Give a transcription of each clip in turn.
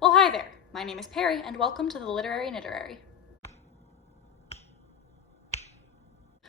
Well, hi there. My name is Perry, and welcome to the Literary Niterary.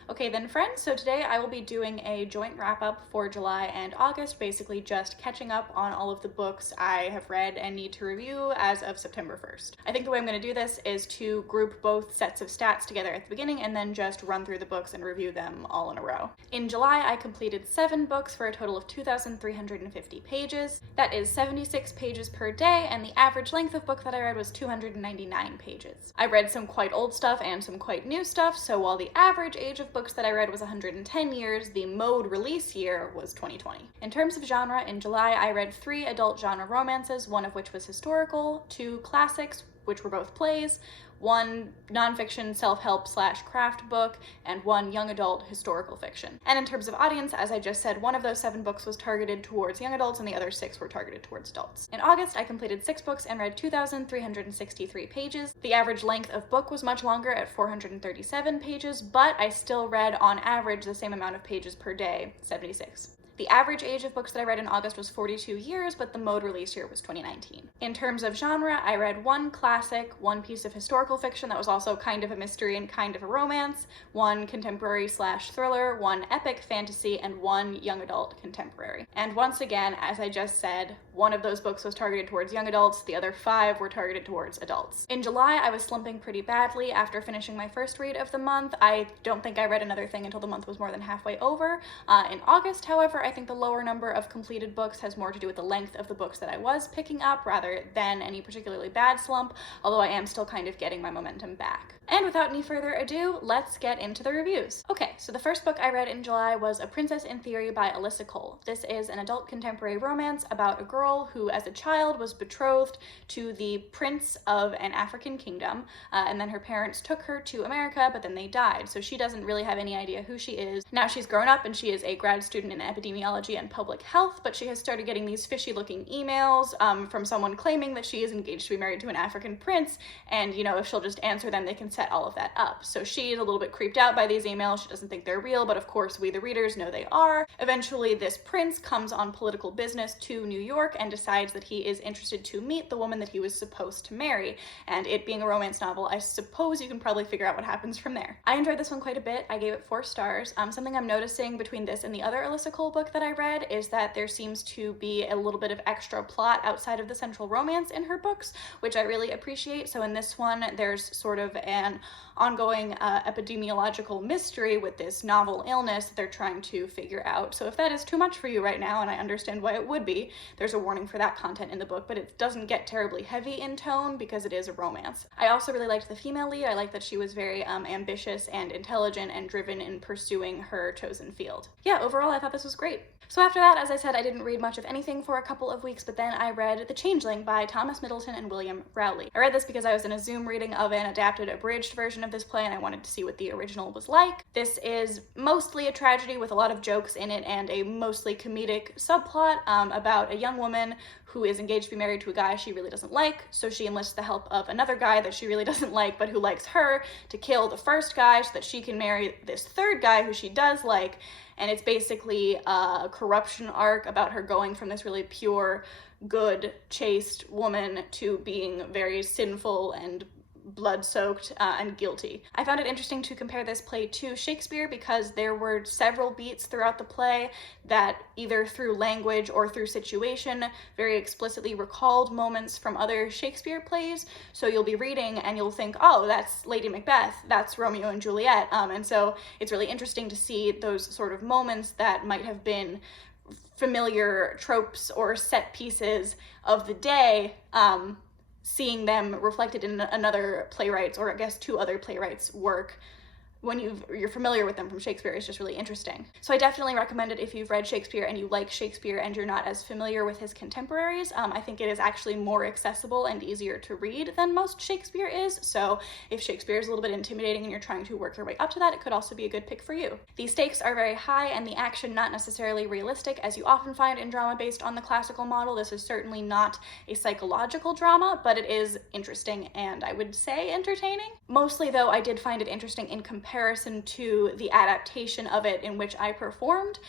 Okay then friends, so today I will be doing a joint wrap-up for July and August, basically just catching up on all of the books I have read and need to review as of September 1st. I think the way I'm going to do this is to group both sets of stats together at the beginning and then just run through the books and review them all in a row. In July, I completed 7 books for a total of 2,350 pages. That is 76 pages per day, and the average length of book that I read was 299 pages. I read some quite old stuff and some quite new stuff, so while the average age of books that I read was 110 years, the mode release year was 2020. In terms of genre, in July I read 3 adult genre romances, one of which was historical, 2 classics, which were both plays, 1 nonfiction self-help / craft book, and 1 young adult historical fiction. And in terms of audience, as I just said, one of those 7 books was targeted towards young adults and the other 6 were targeted towards adults. In August, I completed 6 books and read 2,363 pages. The average length of book was much longer at 437 pages, but I still read on average the same amount of pages per day, 76. The average age of books that I read in August was 42 years, but the mode release year was 2019. In terms of genre, I read 1 classic, 1 piece of historical fiction that was also kind of a mystery and kind of a romance, 1 contemporary / thriller, 1 epic fantasy, and 1 young adult contemporary. And once again, as I just said, one of those books was targeted towards young adults, the other 5 were targeted towards adults. In July, I was slumping pretty badly after finishing my first read of the month. I don't think I read another thing until the month was more than halfway over. In August, however, I think the lower number of completed books has more to do with the length of the books that I was picking up rather than any particularly bad slump, although I am still kind of getting my momentum back. And without any further ado, let's get into the reviews. Okay, so the first book I read in July was A Princess in Theory by Alyssa. This is an adult contemporary romance about a girl who as a child was betrothed to the prince of an African kingdom, and then her parents took her to America, but then they died, so she doesn't really have any idea who she is. Now she's grown up and she is a grad student in epidemiology and public health, but she has started getting these fishy looking emails from someone claiming that she is engaged to be married to an African prince, and you know, if she'll just answer them, they can set all of that up. So she is a little bit creeped out by these emails. She doesn't think they're real, but of course we the readers know they are. Eventually this prince comes on political business to New York and decides that he is interested to meet the woman that he was supposed to marry, and it being a romance novel, I suppose you can probably figure out what happens from there. I enjoyed this one quite a bit. I gave it 4 stars. Something I'm noticing between this and the other Alyssa book that I read is that there seems to be a little bit of extra plot outside of the central romance in her books, which I really appreciate. So in this one, there's sort of an ongoing epidemiological mystery with this novel illness that they're trying to figure out. So if that is too much for you right now, and I understand why it would be, there's a warning for that content in the book, but it doesn't get terribly heavy in tone because it is a romance. I also really liked the female lead. I liked that she was very ambitious and intelligent and driven in pursuing her chosen field. Yeah, overall I thought this was great. So after that, as I said, I didn't read much of anything for a couple of weeks, but then I read The Changeling by Thomas Middleton and William Rowley. I read this because I was in a Zoom reading of an adapted abridged version of this play and I wanted to see what the original was like. This is mostly a tragedy with a lot of jokes in it and a mostly comedic subplot about a young woman who is engaged to be married to a guy she really doesn't like, so she enlists the help of another guy that she really doesn't like but who likes her to kill the first guy so that she can marry this third guy who she does like, and it's basically a corruption arc about her going from this really pure, good, chaste woman to being very sinful and blood-soaked and guilty. I found it interesting to compare this play to Shakespeare because there were several beats throughout the play that either through language or through situation very explicitly recalled moments from other Shakespeare plays. So you'll be reading and you'll think, oh, that's Lady Macbeth, that's Romeo and Juliet, and so it's really interesting to see those sort of moments that might have been familiar tropes or set pieces of the day, seeing them reflected in another playwright's, or I guess 2 other playwrights' work when you're familiar with them from Shakespeare is just really interesting. So I definitely recommend it if you've read Shakespeare and you like Shakespeare and you're not as familiar with his contemporaries. I think it is actually more accessible and easier to read than most Shakespeare is, so if Shakespeare is a little bit intimidating and you're trying to work your way up to that, it could also be a good pick for you. The stakes are very high and the action not necessarily realistic, as you often find in drama based on the classical model. This is certainly not a psychological drama, but it is interesting and I would say entertaining. Mostly though, I did find it interesting in comparison comparison to the adaptation of it in which I performed,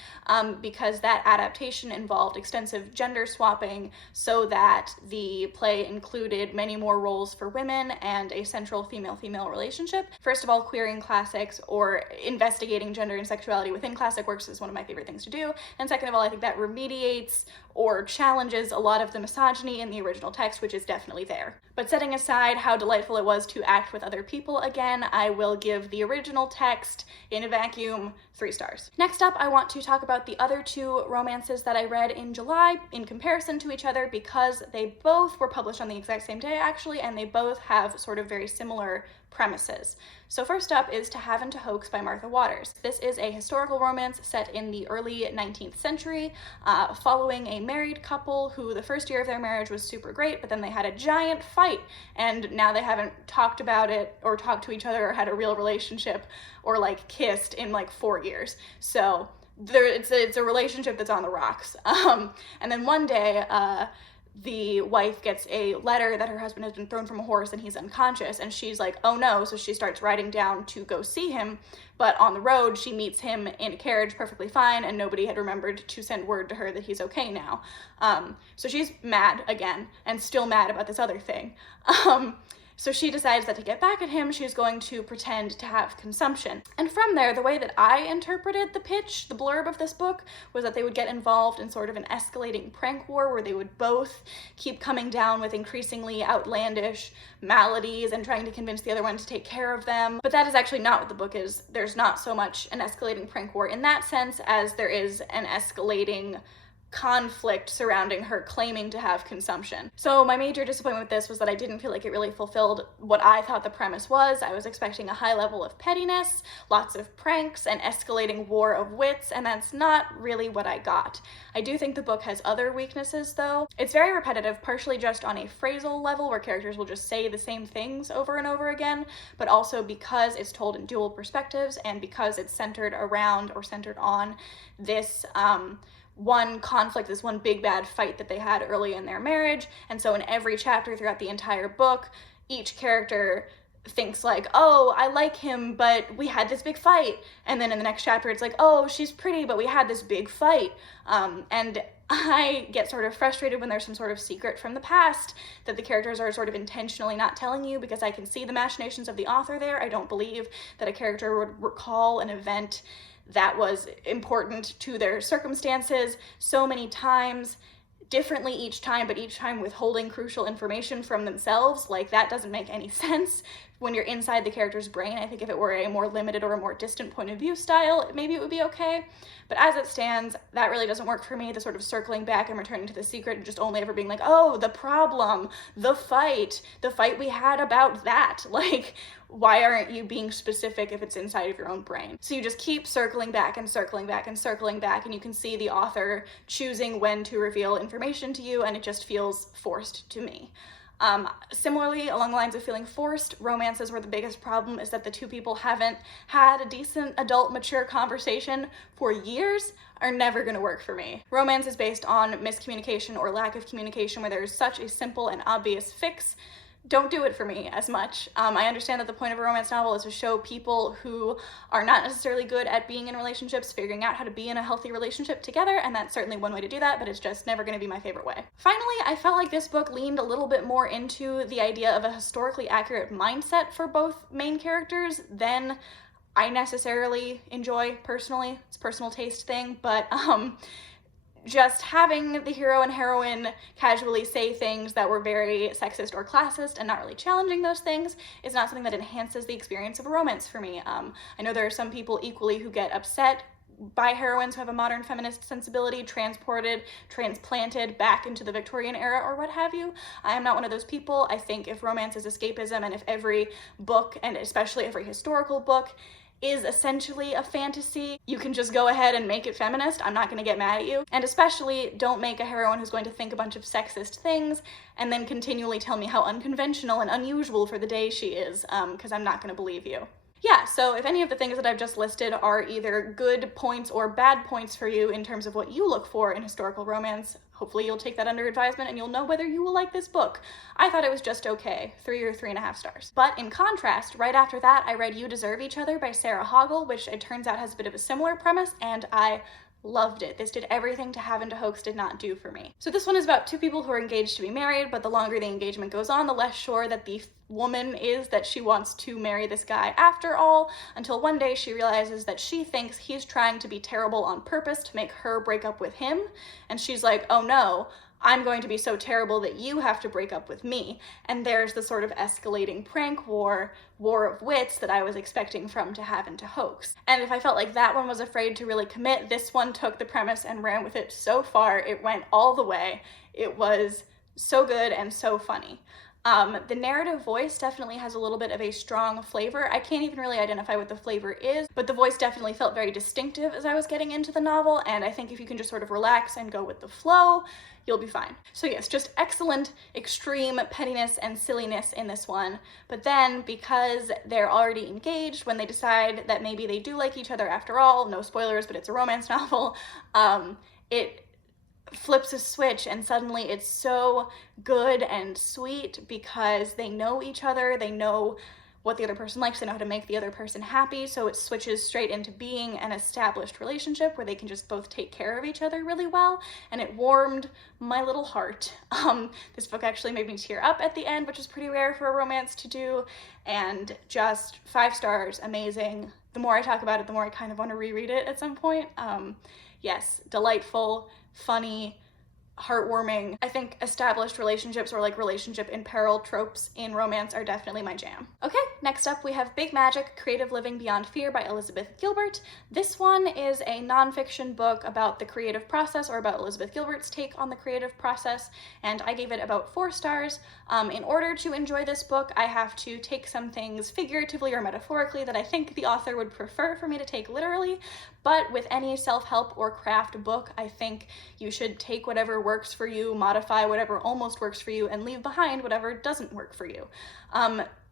because that adaptation involved extensive gender swapping so that the play included many more roles for women and a central female-female relationship. First of all, queering classics or investigating gender and sexuality within classic works is one of my favorite things to do. And second of all, I think that remediates or challenges a lot of the misogyny in the original text, which is definitely there. But setting aside how delightful it was to act with other people again, I will give the original text in a vacuum 3 stars. Next up, I want to talk about the other 2 romances that I read in July in comparison to each other, because they both were published on the exact same day actually, and they both have sort of very similar premises. So first up is To Have and to Hoax by Martha Waters. This is a historical romance set in the early 19th century, following a married couple who the first year of their marriage was super great, but then they had a giant fight, and now they haven't talked about it or talked to each other or had a real relationship or like kissed in like 4 years. So it's a relationship that's on the rocks. And then one day, the wife gets a letter that her husband has been thrown from a horse and he's unconscious, and she's like, oh no, so she starts riding down to go see him, but on the road she meets him in a carriage perfectly fine, and nobody had remembered to send word to her that he's okay now. So she's mad again, and still mad about this other thing. So she decides that to get back at him, she's going to pretend to have consumption. And from there, the way that I interpreted the pitch, the blurb of this book, was that they would get involved in sort of an escalating prank war where they would both keep coming down with increasingly outlandish maladies and trying to convince the other one to take care of them. But that is actually not what the book is. There's not so much an escalating prank war in that sense as there is an escalating conflict surrounding her claiming to have consumption. So my major disappointment with this was that I didn't feel like it really fulfilled what I thought the premise was. I was expecting a high level of pettiness, lots of pranks, an escalating war of wits, and that's not really what I got. I do think the book has other weaknesses though. It's very repetitive, partially just on a phrasal level where characters will just say the same things over and over again, but also because it's told in dual perspectives and because it's centered around or centered on this one conflict, this one big bad fight that they had early in their marriage. And so in every chapter throughout the entire book, each character thinks like, oh, I like him, but we had this big fight. And then in the next chapter, it's like, oh, she's pretty, but we had this big fight. And I get sort of frustrated when there's some sort of secret from the past that the characters are sort of intentionally not telling you, because I can see the machinations of the author there. I don't believe that a character would recall an event that was important to their circumstances so many times, differently each time, but each time withholding crucial information from themselves. Like, that doesn't make any sense when you're inside the character's brain. I think if it were a more limited or a more distant point of view style, maybe it would be okay. But as it stands, that really doesn't work for me, the sort of circling back and returning to the secret and just only ever being like, oh, the problem, the fight we had about that. Like, why aren't you being specific if it's inside of your own brain? So you just keep circling back and circling back and circling back, and you can see the author choosing when to reveal information to you, and it just feels forced to me. Similarly, along the lines of feeling forced, romances where the biggest problem is that the two people haven't had a decent adult mature conversation for years are never going to work for me. Romance is based on miscommunication or lack of communication where there's such a simple and obvious fix. Don't do it for me as much. I understand that the point of a romance novel is to show people who are not necessarily good at being in relationships figuring out how to be in a healthy relationship together, and that's certainly one way to do that, but it's just never going to be my favorite way. Finally, I felt like this book leaned a little bit more into the idea of a historically accurate mindset for both main characters than I necessarily enjoy personally. It's a personal taste thing, but just having the hero and heroine casually say things that were very sexist or classist and not really challenging those things is not something that enhances the experience of a romance for me. I know there are some people equally who get upset by heroines who have a modern feminist sensibility transplanted back into the Victorian era or what have you. I am not one of those people. I think if romance is escapism, and if every book, and especially every historical book, is essentially a fantasy, you can just go ahead and make it feminist. I'm not going to get mad at you. And especially don't make a heroine who's going to think a bunch of sexist things and then continually tell me how unconventional and unusual for the day she is, because I'm not going to believe you. Yeah, so if any of the things that I've just listed are either good points or bad points for you in terms of what you look for in historical romance, hopefully you'll take that under advisement and you'll know whether you will like this book. I thought it was just okay, 3 or 3.5 stars. But in contrast, right after that, I read You Deserve Each Other by Sarah Hoggle, which it turns out has a bit of a similar premise, and I loved it. This did everything To Have and to Hoax did not do for me. So this one is about two people who are engaged to be married, but the longer the engagement goes on, the less sure that the woman is that she wants to marry this guy after all, until one day she realizes that she thinks he's trying to be terrible on purpose to make her break up with him, and she's like, oh no, I'm going to be so terrible that you have to break up with me. And there's the sort of escalating prank war of wits that I was expecting from To Have and to Hoax. And if I felt like that one was afraid to really commit, this one took the premise and ran with it so far. It went all the way. It was so good and so funny. The narrative voice definitely has a little bit of a strong flavor. I can't even really identify what the flavor is, but the voice definitely felt very distinctive as I was getting into the novel, and I think if you can just sort of relax and go with the flow, you'll be fine. So yes, just excellent, extreme pettiness and silliness in this one. But then, because they're already engaged, when they decide that maybe they do like each other after all, no spoilers, but it's a romance novel, it flips a switch and suddenly it's so good and sweet because they know each other, they know what the other person likes, they know how to make the other person happy, so it switches straight into being an established relationship where they can just both take care of each other really well, and it warmed my little heart. This book actually made me tear up at the end, which is pretty rare for a romance to do, and just 5 stars, amazing. The more I talk about it, the more I kind of want to reread it at some point. Yes, delightful, funny, heartwarming. I think established relationships or like relationship in peril tropes in romance are definitely my jam. Okay, next up we have Big Magic, Creative Living Beyond Fear by Elizabeth Gilbert. This one is a nonfiction book about the creative process, or about Elizabeth Gilbert's take on the creative process, and I gave it about 4 stars. In order to enjoy this book, I have to take some things figuratively or metaphorically that I think the author would prefer for me to take literally, but with any self-help or craft book, I think you should take whatever works for you, modify whatever almost works for you, and leave behind whatever doesn't work for you.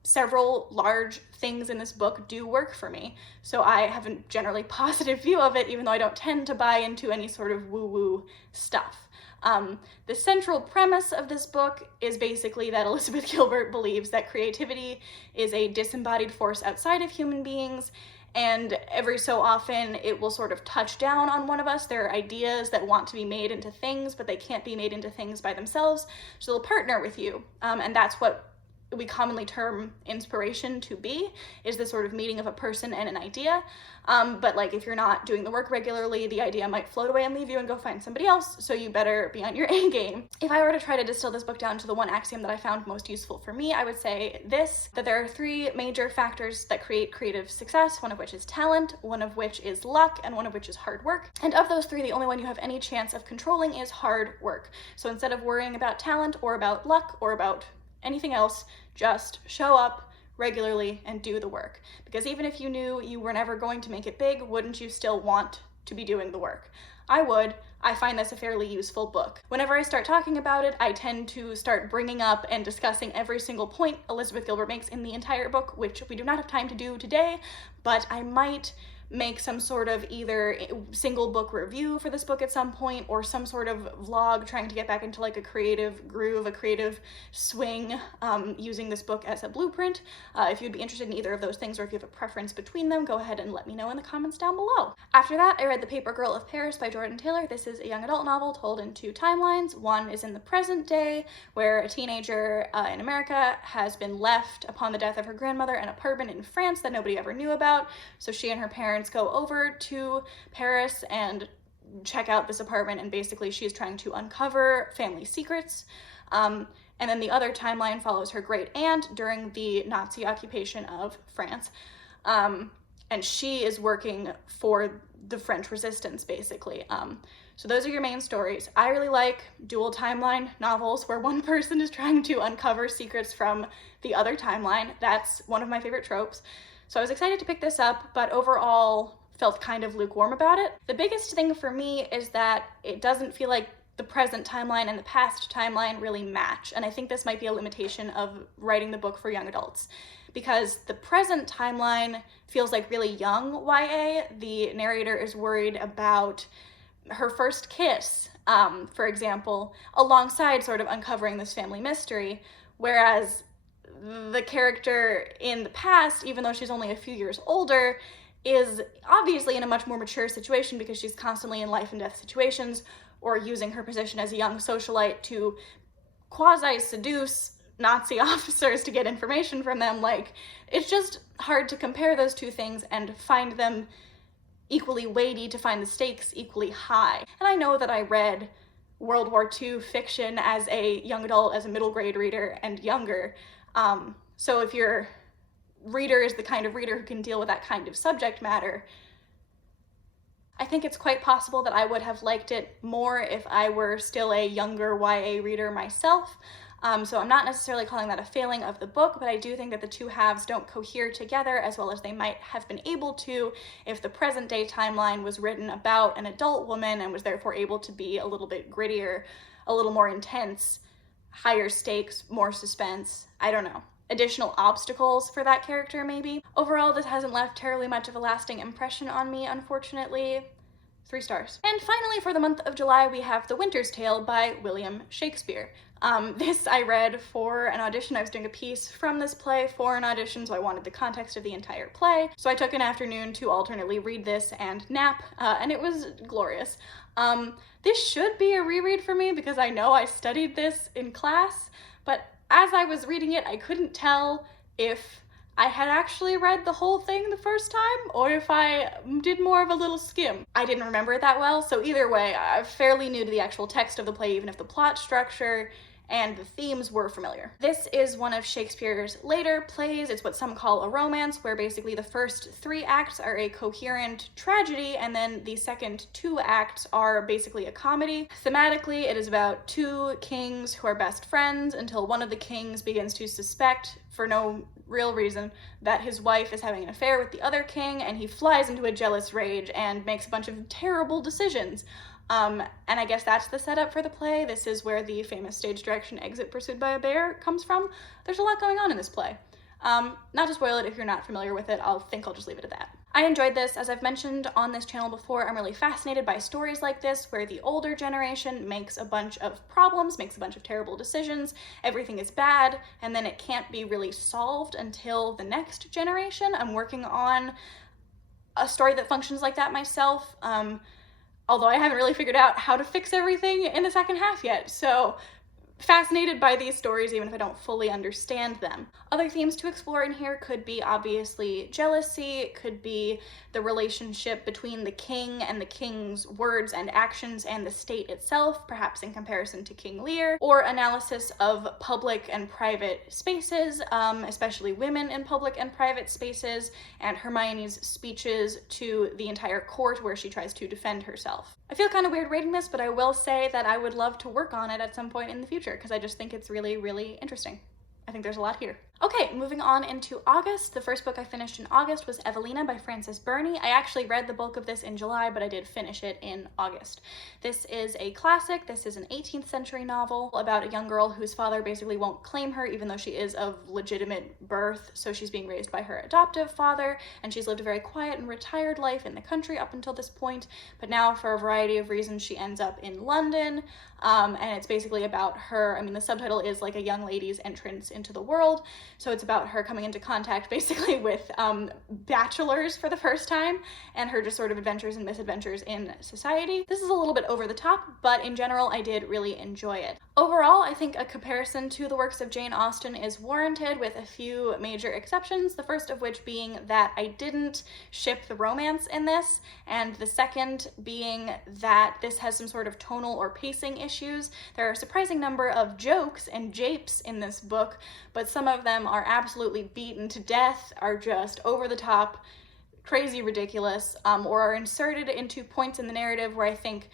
Several large things in this book do work for me, so I have a generally positive view of it, even though I don't tend to buy into any sort of woo-woo stuff. The central premise of this book is basically that Elizabeth Gilbert believes that creativity is a disembodied force outside of human beings, and every so often it will sort of touch down on one of us. There are ideas that want to be made into things, but they can't be made into things by themselves, so they'll partner with you, and that's what we commonly term inspiration to be, is the sort of meeting of a person and an idea. But like if you're not doing the work regularly, the idea might float away and leave you and go find somebody else, so you better be on your A game. If I were to try to distill this book down to the one axiom that I found most useful for me, I would say this: that there are 3 major factors that create creative success, one of which is talent, one of which is luck, and one of which is hard work. And of those 3, the only one you have any chance of controlling is hard work. So instead of worrying about talent or about luck or about anything else, just show up regularly and do the work. Because even if you knew you were never going to make it big, wouldn't you still want to be doing the work? I would. I find this a fairly useful book. Whenever I start talking about it, I tend to start bringing up and discussing every single point Elizabeth Gilbert makes in the entire book, which we do not have time to do today, but I might make some sort of either single book review for this book at some point, or some sort of vlog trying to get back into like a creative groove, a creative swing, using this book as a blueprint. If you'd be interested in either of those things, or if you have a preference between them, go ahead and let me know in the comments down below. After that, I read The Paper Girl of Paris by Jordan Taylor. This is a young adult novel told in 2 timelines. One is in the present day, where a teenager in America has been left upon the death of her grandmother an apartment in France that nobody ever knew about, so she and her parents go over to Paris and check out this apartment, and basically she's trying to uncover family secrets. And then the other timeline follows her great aunt during the Nazi occupation of France. And she is working for the French resistance, basically. So those are your main stories. I really like dual timeline novels where one person is trying to uncover secrets from the other timeline. That's one of my favorite tropes. So I was excited to pick this up, but overall felt kind of lukewarm about it. The biggest thing for me is that it doesn't feel like the present timeline and the past timeline really match. And I think this might be a limitation of writing the book for young adults, because the present timeline feels like really young YA. The narrator is worried about her first kiss, for example, alongside sort of uncovering this family mystery, whereas the character in the past, even though she's only a few years older, is obviously in a much more mature situation because she's constantly in life and death situations, or using her position as a young socialite to quasi-seduce Nazi officers to get information from them. Like, it's just hard to compare those two things and find them equally weighty, to find the stakes equally high. And I know that I read World War II fiction as a young adult, as a middle grade reader and younger. So if your reader is the kind of reader who can deal with that kind of subject matter, I think it's quite possible that I would have liked it more if I were still a younger YA reader myself. So I'm not necessarily calling that a failing of the book, but I do think that the two halves don't cohere together as well as they might have been able to if the present day timeline was written about an adult woman and was therefore able to be a little bit grittier, a little more intense, higher stakes, more suspense. I don't know. Additional obstacles for that character, maybe. Overall, this hasn't left terribly much of a lasting impression on me, unfortunately. 3 stars. And finally, for the month of July, we have The Winter's Tale by William Shakespeare. This I read for an audition. I was doing a piece from this play for an audition, so I wanted the context of the entire play. So I took an afternoon to alternately read this and nap, and it was glorious. This should be a reread for me because I know I studied this in class, but as I was reading it, I couldn't tell if I had actually read the whole thing the first time or if I did more of a little skim. I didn't remember it that well, so either way, I'm fairly new to the actual text of the play, even if the plot structure and the themes were familiar. This is one of Shakespeare's later plays. It's what some call a romance, where basically the first 3 acts are a coherent tragedy, and then the second 2 acts are basically a comedy. Thematically, it is about 2 kings who are best friends until one of the kings begins to suspect, for no real reason, that his wife is having an affair with the other king, and he flies into a jealous rage and makes a bunch of terrible decisions. And I guess that's the setup for the play. This is where the famous stage direction "Exit Pursued by a Bear" comes from. There's a lot going on in this play. Not to spoil it if you're not familiar with it, I'll just leave it at that. I enjoyed this. As I've mentioned on this channel before, I'm really fascinated by stories like this, where the older generation makes a bunch of problems, makes a bunch of terrible decisions, everything is bad, and then it can't be really solved until the next generation. I'm working on a story that functions like that myself. Although I haven't really figured out how to fix everything in the second half yet, so fascinated by these stories even if I don't fully understand them. Other themes to explore in here could be obviously jealousy, it could be the relationship between the king and the king's words and actions and the state itself, perhaps in comparison to King Lear, or analysis of public and private spaces, especially women in public and private spaces, and Hermione's speeches to the entire court where she tries to defend herself. I feel kind of weird rating this, but I will say that I would love to work on it at some point in the future because I just think it's really, really interesting. I think there's a lot here. Okay, moving on into August. The first book I finished in August was Evelina by Frances Burney. I actually read the bulk of this in July, but I did finish it in August. This is a classic. This is an 18th century novel about a young girl whose father basically won't claim her even though she is of legitimate birth, so she's being raised by her adoptive father, and she's lived a very quiet and retired life in the country up until this point, but now for a variety of reasons she ends up in London, and it's basically about her, I mean the subtitle is like a young lady's entrance into the world, so it's about her coming into contact basically with bachelors for the first time and her just sort of adventures and misadventures in society. This is a little bit over the top, but in general I did really enjoy it. Overall, I think a comparison to the works of Jane Austen is warranted with a few major exceptions, the first of which being that I didn't ship the romance in this, and the second being that this has some sort of tonal or pacing issues. There are a surprising number of jokes and japes in this book, but some of them are absolutely beaten to death, are just over the top, crazy ridiculous, or are inserted into points in the narrative where I think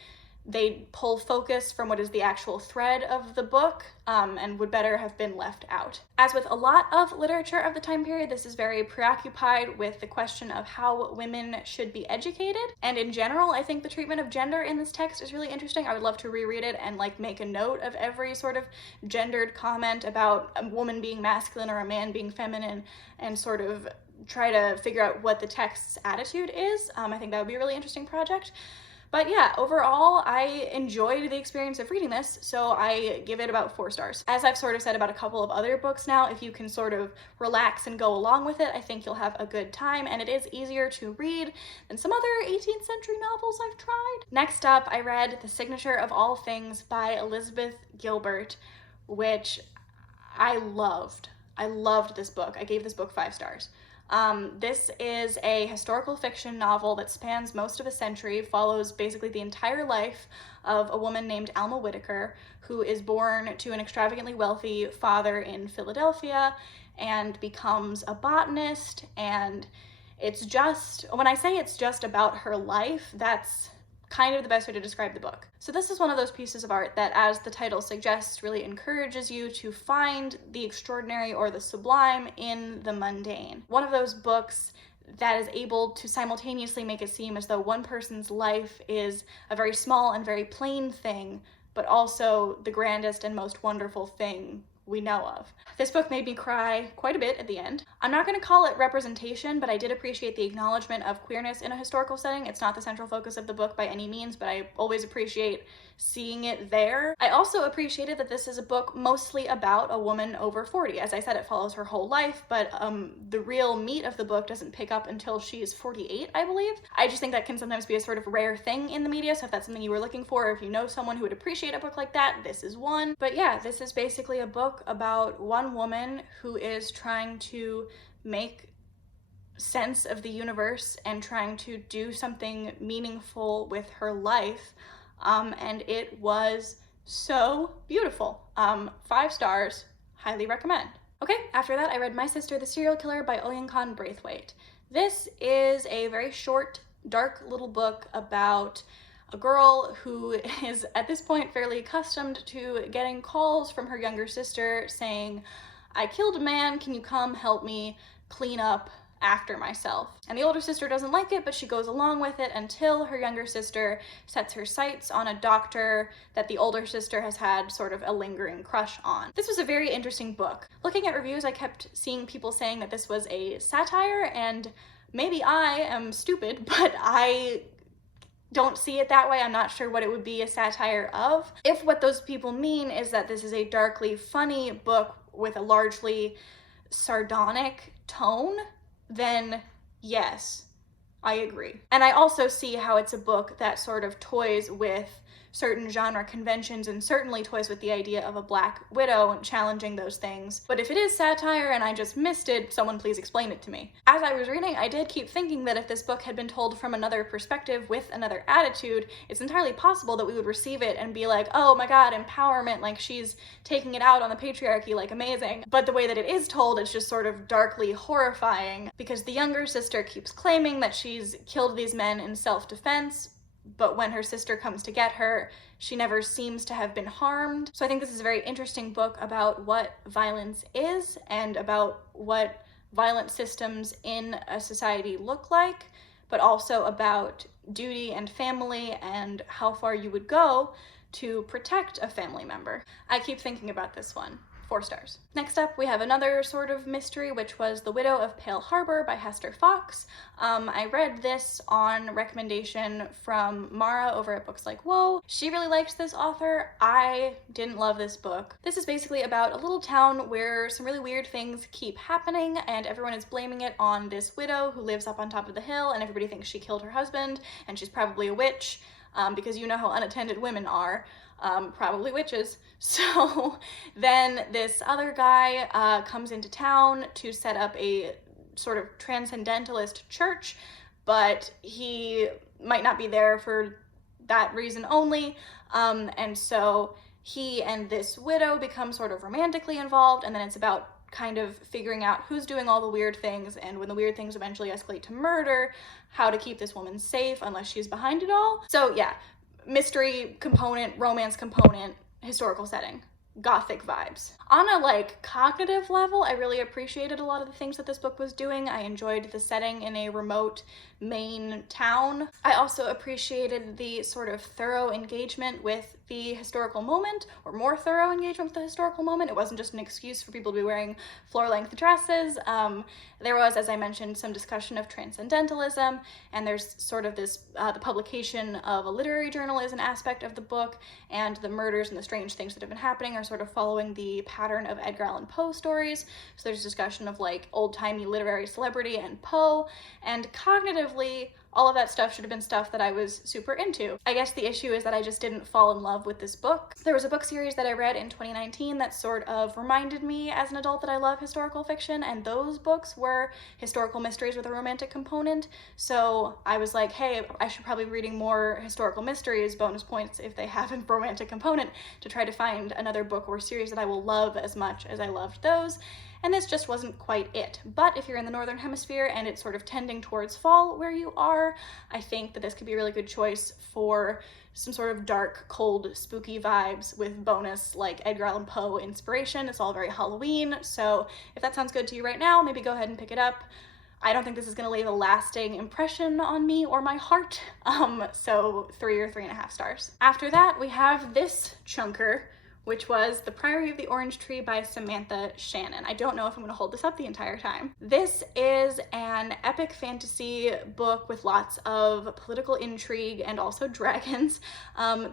they pull focus from what is the actual thread of the book, and would better have been left out. As with a lot of literature of the time period, this is very preoccupied with the question of how women should be educated. And in general, I think the treatment of gender in this text is really interesting. I would love to reread it and like make a note of every sort of gendered comment about a woman being masculine or a man being feminine, and sort of try to figure out what the text's attitude is. I think that would be a really interesting project. But yeah, overall, I enjoyed the experience of reading this, so I give it about 4 stars. As I've sort of said about a couple of other books now, if you can sort of relax and go along with it, I think you'll have a good time, and it is easier to read than some other 18th century novels I've tried. Next up, I read The Signature of All Things by Elizabeth Gilbert, which I loved. I loved this book. I gave this book 5 stars. This is a historical fiction novel that spans most of a century, follows basically the entire life of a woman named Alma Whitaker, who is born to an extravagantly wealthy father in Philadelphia and becomes a botanist. And it's just, when I say it's just about her life, that's kind of the best way to describe the book. So this is one of those pieces of art that, as the title suggests, really encourages you to find the extraordinary or the sublime in the mundane. One of those books that is able to simultaneously make it seem as though one person's life is a very small and very plain thing, but also the grandest and most wonderful thing we know of. This book made me cry quite a bit at the end. I'm not going to call it representation, but I did appreciate the acknowledgement of queerness in a historical setting. It's not the central focus of the book by any means, but I always appreciate seeing it there. I also appreciated that this is a book mostly about a woman over 40. As I said, it follows her whole life, but the real meat of the book doesn't pick up until she's 48, I believe. I just think that can sometimes be a sort of rare thing in the media, so if that's something you were looking for, or if you know someone who would appreciate a book like that, this is one. But yeah, this is basically a book about one woman who is trying to make sense of the universe and trying to do something meaningful with her life. And it was so beautiful. 5 stars, highly recommend. Okay, after that I read My Sister the Serial Killer by Oyinkan Braithwaite. This is a very short, dark little book about a girl who is at this point fairly accustomed to getting calls from her younger sister saying, "I killed a man, can you come help me clean up after myself?" And the older sister doesn't like it, but she goes along with it until her younger sister sets her sights on a doctor that the older sister has had sort of a lingering crush on. This was a very interesting book. Looking at reviews, I kept seeing people saying that this was a satire, and maybe I am stupid, but I don't see it that way. I'm not sure what it would be a satire of. If what those people mean is that this is a darkly funny book with a largely sardonic tone, then yes, I agree. And I also see how it's a book that sort of toys with certain genre conventions and certainly toys with the idea of a Black widow and challenging those things. But if it is satire and I just missed it, someone please explain it to me. As I was reading, I did keep thinking that if this book had been told from another perspective with another attitude, it's entirely possible that we would receive it and be like, oh my god, empowerment, like she's taking it out on the patriarchy, like amazing. But the way that it is told, it's just sort of darkly horrifying, because the younger sister keeps claiming that she's killed these men in self-defense, but when her sister comes to get her, she never seems to have been harmed. So I think this is a very interesting book about what violence is and about what violent systems in a society look like, but also about duty and family and how far you would go to protect a family member. I keep thinking about this one. 4 stars. Next up, we have another sort of mystery, which was The Widow of Pale Harbor by Hester Fox. I read this on recommendation from Mara over at Books Like Whoa. She really liked this author. I didn't love this book. This is basically about a little town where some really weird things keep happening, and everyone is blaming it on this widow who lives up on top of the hill, and everybody thinks she killed her husband, and she's probably a witch, because you know how unattended women are. Probably witches. So then this other guy comes into town to set up a sort of transcendentalist church, but he might not be there for that reason only. And so he and this widow become sort of romantically involved, and then it's about kind of figuring out who's doing all the weird things, and when the weird things eventually escalate to murder, how to keep this woman safe unless she's behind it all. So yeah, mystery component, romance component, historical setting, gothic vibes. On a like cognitive level, I really appreciated a lot of the things that this book was doing. I enjoyed the setting in a remote Maine town. I also appreciated the sort of thorough engagement with the historical moment, or more thorough engagement with the historical moment. It wasn't just an excuse for people to be wearing floor-length dresses. There was, as I mentioned, some discussion of transcendentalism, and there's sort of this, the publication of a literary journal is an aspect of the book, and the murders and the strange things that have been happening are sort of following the pattern of Edgar Allan Poe stories. So there's discussion of like old-timey literary celebrity and Poe, and cognitively, all of that stuff should have been stuff that I was super into. I guess the issue is that I just didn't fall in love with this book. There was a book series that I read in 2019 that sort of reminded me as an adult that I love historical fiction, and those books were historical mysteries with a romantic component. So I was like, hey, I should probably be reading more historical mysteries, bonus points if they have a romantic component, to try to find another book or series that I will love as much as I loved those. And this just wasn't quite it. But if you're in the Northern Hemisphere and it's sort of tending towards fall where you are, I think that this could be a really good choice for some sort of dark, cold, spooky vibes with bonus like Edgar Allan Poe inspiration. It's all very Halloween, so if that sounds good to you right now, maybe go ahead and pick it up. I don't think this is going to leave a lasting impression on me or my heart, so 3 or 3.5 stars. After that, we have this chunker, which was The Priory of the Orange Tree by Samantha Shannon. I don't know if I'm gonna hold this up the entire time. This is an epic fantasy book with lots of political intrigue and also dragons.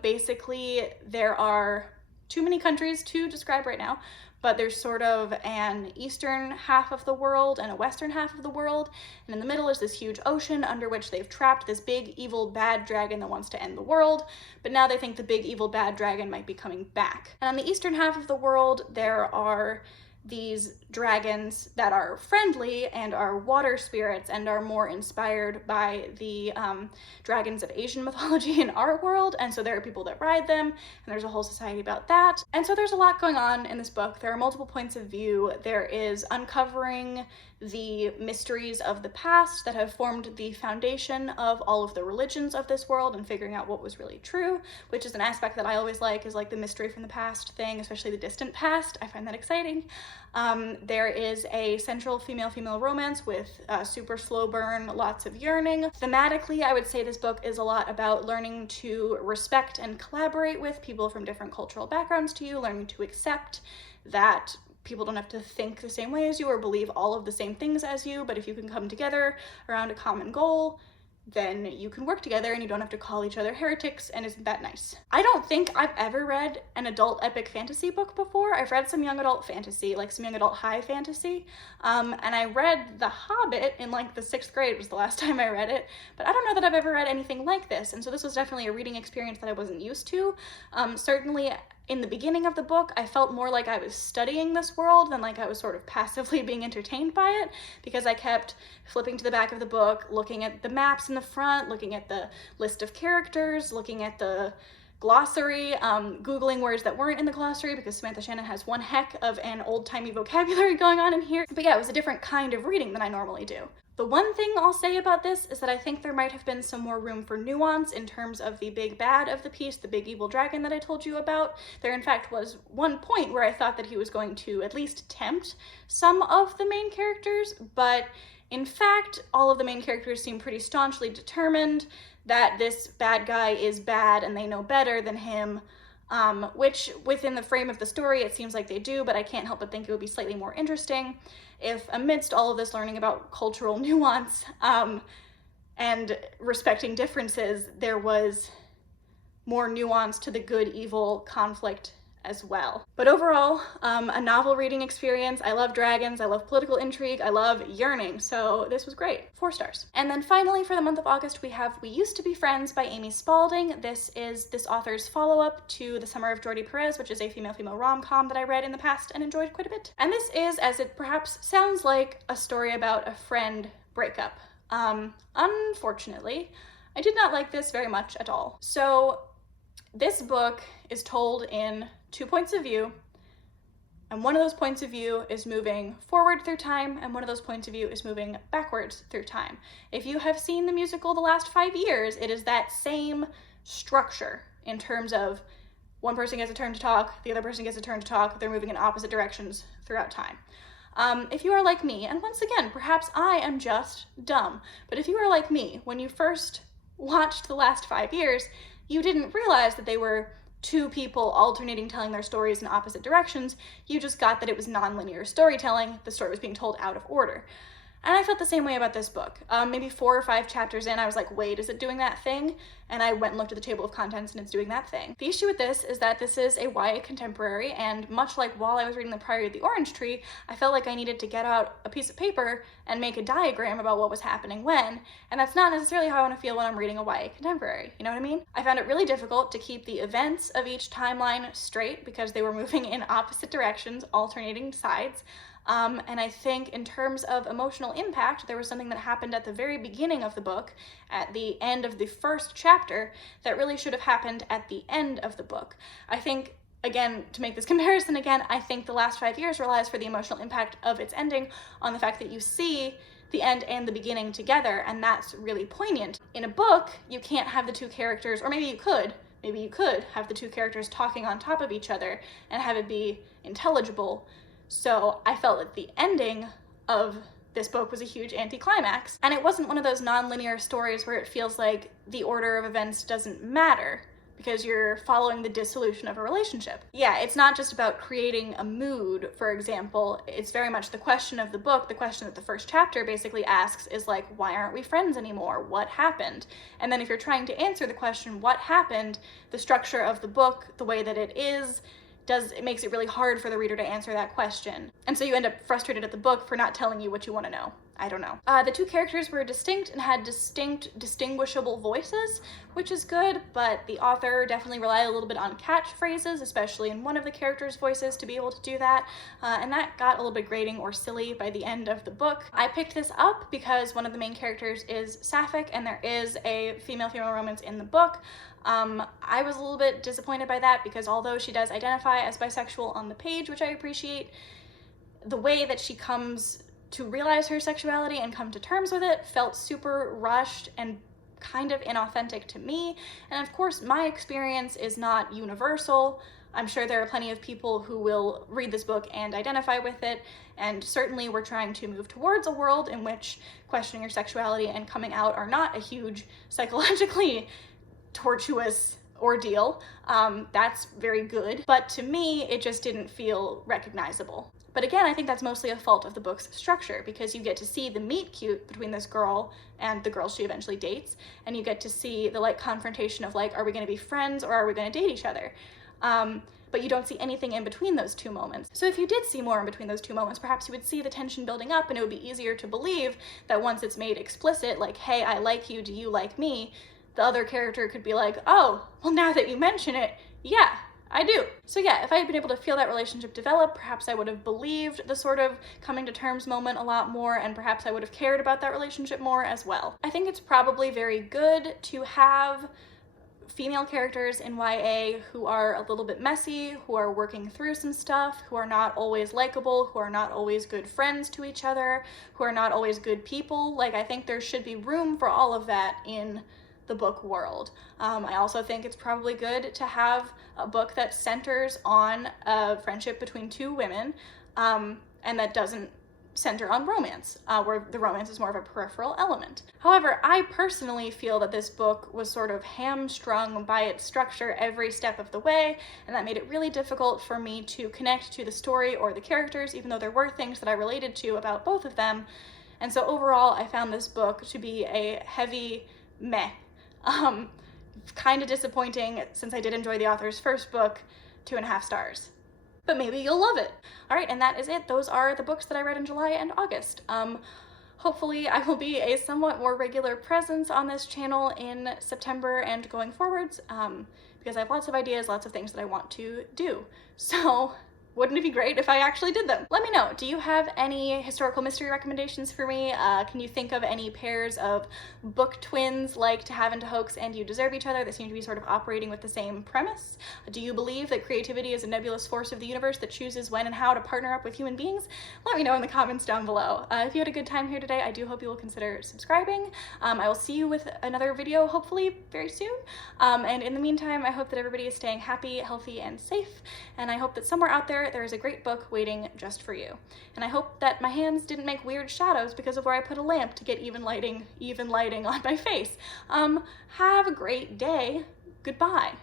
Basically, there are too many countries to describe right now, but there's sort of an eastern half of the world and a western half of the world, and in the middle is this huge ocean under which they've trapped this big evil bad dragon that wants to end the world, but now they think the big evil bad dragon might be coming back. And on the eastern half of the world, there are these dragons that are friendly and are water spirits and are more inspired by the dragons of Asian mythology in our world, and so there are people that ride them, and there's a whole society about that. And so there's a lot going on in this book. There are multiple points of view. There is uncovering the mysteries of the past that have formed the foundation of all of the religions of this world and figuring out what was really true, which is an aspect that I always like, is like the mystery from the past thing, especially the distant past. I find that exciting. There is a central female-female romance with super slow burn, lots of yearning. Thematically, I would say this book is a lot about learning to respect and collaborate with people from different cultural backgrounds to you, learning to accept that people don't have to think the same way as you or believe all of the same things as you, but if you can come together around a common goal, then you can work together and you don't have to call each other heretics, and isn't that nice? I don't think I've ever read an adult epic fantasy book before. I've read some young adult fantasy, like some young adult high fantasy, and I read The Hobbit in like the 6th grade was the last time I read it, but I don't know that I've ever read anything like this, and so this was definitely a reading experience that I wasn't used to. Certainly in the beginning of the book, I felt more like I was studying this world than like I was sort of passively being entertained by it, because I kept flipping to the back of the book, looking at the maps in the front, looking at the list of characters, looking at the glossary, Googling words that weren't in the glossary, because Samantha Shannon has one heck of an old-timey vocabulary going on in here. But yeah, it was a different kind of reading than I normally do. The one thing I'll say about this is that I think there might have been some more room for nuance in terms of the big bad of the piece, the big evil dragon that I told you about. There in fact was one point where I thought that he was going to at least tempt some of the main characters, but in fact, all of the main characters seem pretty staunchly determined that this bad guy is bad and they know better than him, which within the frame of the story it seems like they do, but I can't help but think it would be slightly more interesting if amidst all of this learning about cultural nuance and respecting differences, there was more nuance to the good-evil conflict as well. But overall, a novel reading experience. I love dragons, I love political intrigue, I love yearning, so this was great. 4 stars. And then finally, for the month of August, we have We Used to Be Friends by Amy Spalding. This is this author's follow-up to The Summer of Jordi Perez, which is a female-female rom-com that I read in the past and enjoyed quite a bit. And this is, as it perhaps sounds like, a story about a friend breakup. Unfortunately, I did not like this very much at all. So this book is told in 2 points of view, and one of those points of view is moving forward through time, and one of those points of view is moving backwards through time. If you have seen the musical The Last 5 Years, it is that same structure in terms of one person gets a turn to talk, the other person gets a turn to talk, they're moving in opposite directions throughout time. If you are like me, and once again, perhaps I am just dumb, but if you are like me, when you first watched the last 5 years, you didn't realize that they were two people alternating telling their stories in opposite directions. You just got that it was non-linear storytelling. The story was being told out of order. And I felt the same way about this book. Maybe 4 or 5 chapters in, I was like, wait, is it doing that thing? And I went and looked at the table of contents and it's doing that thing. The issue with this is that this is a YA contemporary, and much like while I was reading The Priory of the Orange Tree, I felt like I needed to get out a piece of paper and make a diagram about what was happening when, and that's not necessarily how I want to feel when I'm reading a YA contemporary, you know what I mean? I found it really difficult to keep the events of each timeline straight because they were moving in opposite directions, alternating sides. And I think in terms of emotional impact, there was something that happened at the very beginning of the book, at the end of the first chapter, that really should have happened at the end of the book. I think, again, to make this comparison again, I think The Last 5 Years relies for the emotional impact of its ending on the fact that you see the end and the beginning together, and that's really poignant. In a book, you can't have the two characters, or maybe you could have the two characters talking on top of each other and have it be intelligible. So I felt that the ending of this book was a huge anticlimax. And it wasn't one of those non-linear stories where it feels like the order of events doesn't matter because you're following the dissolution of a relationship. Yeah, it's not just about creating a mood, for example. It's very much the question of the book. The question that the first chapter basically asks is like, why aren't we friends anymore? What happened? And then if you're trying to answer the question, what happened, the structure of the book, the way that it is, it makes it really hard for the reader to answer that question. And so you end up frustrated at the book for not telling you what you want to know. I don't know. The two characters were distinct and had distinct, distinguishable voices, which is good, but the author definitely relied a little bit on catchphrases, especially in one of the characters' voices, to be able to do that, and that got a little bit grating or silly by the end of the book. I picked this up because one of the main characters is sapphic, and there is a female-female romance in the book. I was a little bit disappointed by that because although she does identify as bisexual on the page, which I appreciate, the way that she comes to realize her sexuality and come to terms with it felt super rushed and kind of inauthentic to me. And of course, my experience is not universal. I'm sure there are plenty of people who will read this book and identify with it, and certainly we're trying to move towards a world in which questioning your sexuality and coming out are not a huge psychologically tortuous ordeal. That's very good, but to me, it just didn't feel recognizable. But again, I think that's mostly a fault of the book's structure because you get to see the meet cute between this girl and the girl she eventually dates, and you get to see the like confrontation of like, are we going to be friends or are we going to date each other? But you don't see anything in between those two moments. So if you did see more in between those two moments, perhaps you would see the tension building up and it would be easier to believe that once it's made explicit, like, hey, I like you, do you like me? The other character could be like, oh, well, now that you mention it, yeah, I do. So yeah, if I had been able to feel that relationship develop, perhaps I would have believed the sort of coming to terms moment a lot more, and perhaps I would have cared about that relationship more as well. I think it's probably very good to have female characters in YA who are a little bit messy, who are working through some stuff, who are not always likable, who are not always good friends to each other, who are not always good people. Like, I think there should be room for all of that in the book world. I also think it's probably good to have a book that centers on a friendship between two women, and that doesn't center on romance, where the romance is more of a peripheral element. However, I personally feel that this book was sort of hamstrung by its structure every step of the way, and that made it really difficult for me to connect to the story or the characters, even though there were things that I related to about both of them. And so overall, I found this book to be a heavy meh. Kind of disappointing since I did enjoy the author's first book, 2.5 stars. But maybe you'll love it. All right, and that is it. Those are the books that I read in July and August. Hopefully I will be a somewhat more regular presence on this channel in September and going forwards, because I have lots of ideas, lots of things that I want to do. So wouldn't it be great if I actually did them? Let me know, do you have any historical mystery recommendations for me? Can you think of any pairs of book twins like To Have and To Hoax and You Deserve Each Other that seem to be sort of operating with the same premise? Do you believe that creativity is a nebulous force of the universe that chooses when and how to partner up with human beings? Let me know in the comments down below. If you had a good time here today, I do hope you will consider subscribing. I will see you with another video hopefully very soon. And in the meantime, I hope that everybody is staying happy, healthy, and safe. And I hope that somewhere out there is a great book waiting just for you. And I hope that my hands didn't make weird shadows because of where I put a lamp to get even lighting on my face. Have a great day. Goodbye.